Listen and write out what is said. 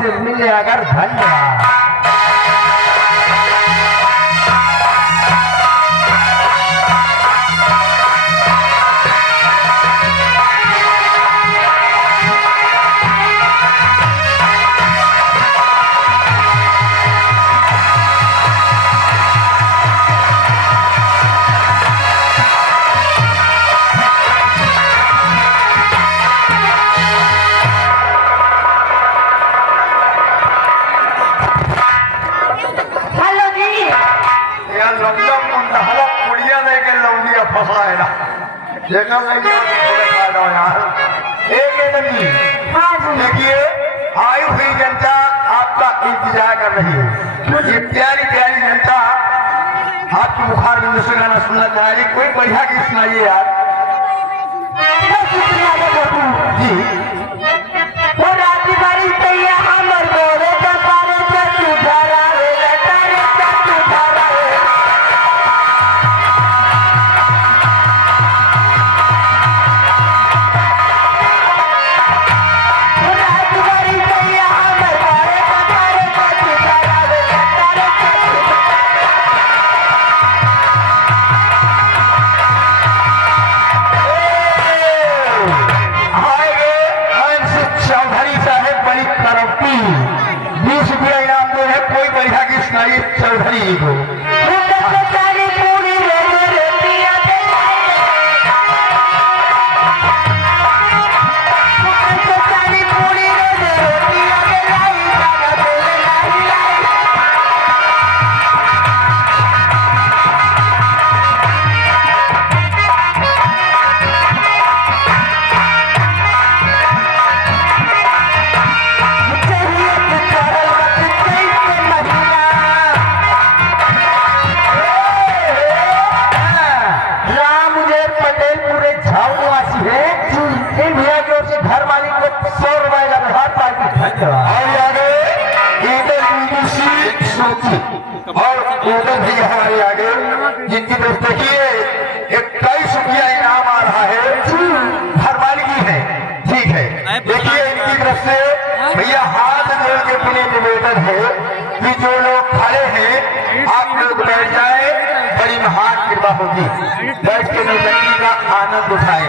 से मिले अगर धन्यवाद। देखिए आई हुई जनता आपका इंतजार कर रही है। ये प्यारी प्यारी जनता आपकी बुखार में दूसरे गाना सुनना चाह रही। कोई बढ़िया गीत सुनाइए यार। जी चौधरी जी को भी हमारे आगे जिनकी तरफ देखिए 21 रुपया इनाम आ रहा है। हर मालिकी है, ठीक है। देखिए इनकी तरफ से भैया हाथ जोड़ के अपने निवेदन है कि जो लोग खड़े हैं आप लोग बैठ जाए, बड़ी महान कृपा होगी। बैठ के नौटंकी का आनंद उठाए।